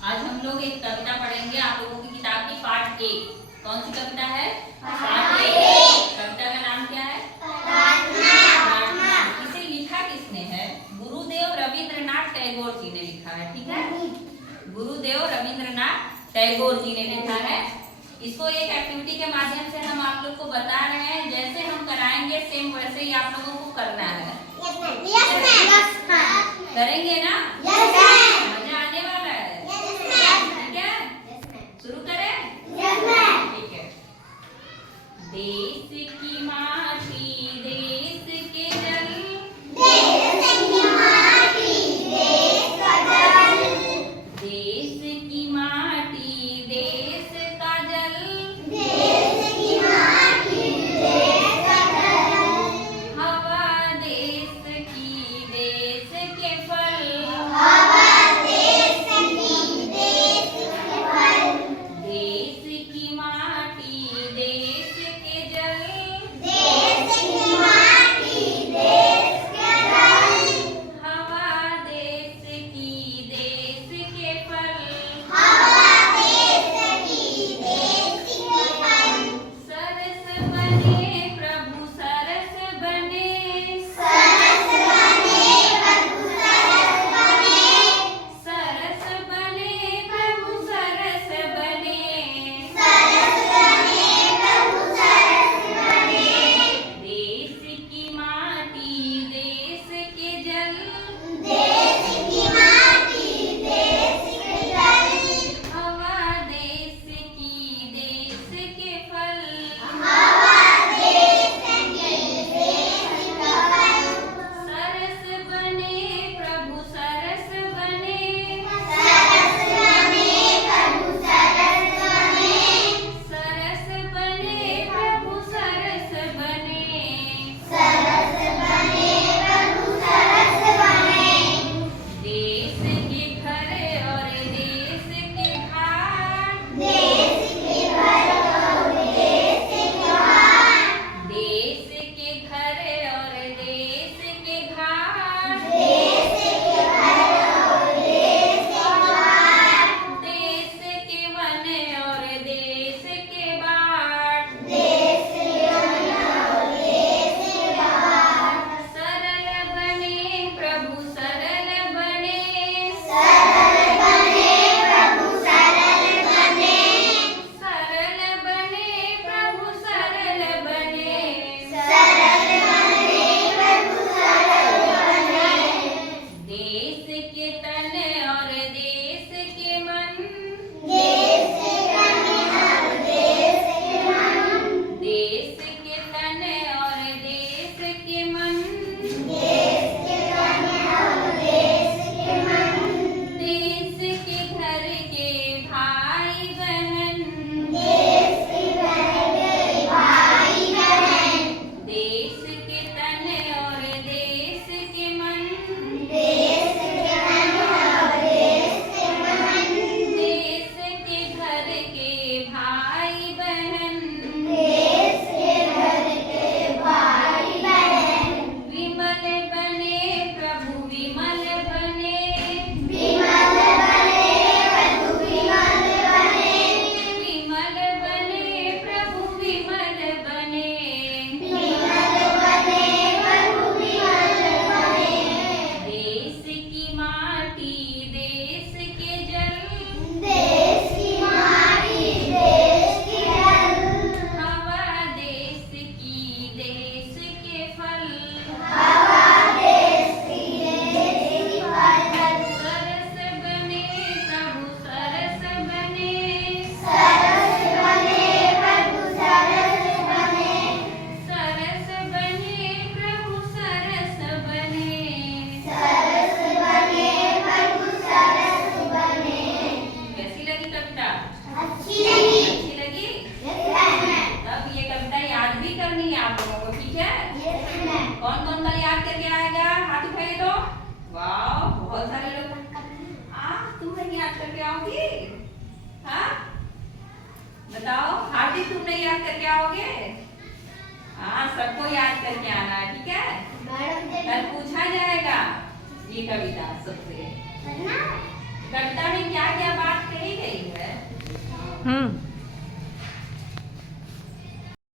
आज हम लोग एक कविता पढ़ेंगे आप लोगों की किताब की पाठ 1। कौन सी कविता है? पाठ 1। कविता का नाम क्या है? प्रार्थना। इसे लिखा किसने है? गुरुदेव रविंद्रनाथ टैगोर जी ने लिखा है। ठीक है, गुरुदेव रविंद्रनाथ टैगोर जी ने लिखा है। इसको एक एक्टिविटी के माध्यम से हम आप लोग को बता रहे हैं, जैसे हम कराएंगे सेम वैसे ही आप लोगों को करना है। करेंगे ना? मजा आने वाला है। ठीक है, शुरू करें? ठीक है। देश की माटी देश के जल, देश की माटी देश का जल, देश की माटी देश का जल, देश की माटी देश का जल, हवा देश की देश के फल, हवा देश की देश के फल, देश की माटी देश के जल, देश की माटी देश के जल, हवा देश की देश के फल, हवा देश की देश के फल, सरस बने प्रभु सरस बने, सरस बने प्रभु सरस बने, सरस बने प्रभु सरस बने, सरस बने प्रभु सरस बने, देश की माटी देश के जल, देश की माटी देश के जल, हवा देश की देश के फल, हवा देश की देश के फल, सरस बने प्रभु सरस बने, सरस बने प्रभु सरस बने, सरस बने प्रभु सरस बने, सरस बने प्रभु सरस बने, देश के घर और देश के घाट, देश के घर और देश के घाट, देश के घर और देश के घाट, देश के घर और देश के घाट, देश के वन और देश के बाट, देश के वन और देश के बाट, सरल बने प्रभु सरल बने, सरल बने प्रभु सरल बने, सरल बने प्रभु सरल बने, सरल बने प्रभु सरल बने, देश के तन और देश के मन, देश के तन और देश के मन, देश के तन और देश के मन, देश के तन और देश के मन, देश के घर के भाई बहन, देश के घर के भाई बहन, देश के तन और देश के मन, देश के तन और देश के मन, देश के घर के भाई बहन, देश के घर के भाई बहन, विमल बने प्रभु विमल बने, विमल बने प्रभु विमल बने, विमल बने प्रभु विमल बने, विमल बने प्रभु विमल बने, देश की माटी देश के जल, देश की माटी देश के जल, हवा देश की देश के फल, हवा देश की देश के फल, सरस बने प्रभु सरस बने, सरस बने प्रभु सरस बने, सरस बने प्रभु सरस बने, सरस बने प्रभु सरस बने। कैसी लगी कविता? अच्छी लगी। अच्छी लगी? तब ये कविता याद भी करनी है आप लोगों को। ठीक है, कौन कौन कल याद करके आएगा? हाथ उठाइए तो। वाह, बहुत सारे लोग। तुम नहीं याद करके आओगी? हाँ, बताओ। हार्दिक, तुम नहीं याद करके आओगे? हाँ, सबको याद करके आना है। ठीक है, कल पूछा जाएगा ये कविता सबसे। कविता में क्या क्या बात हम्म।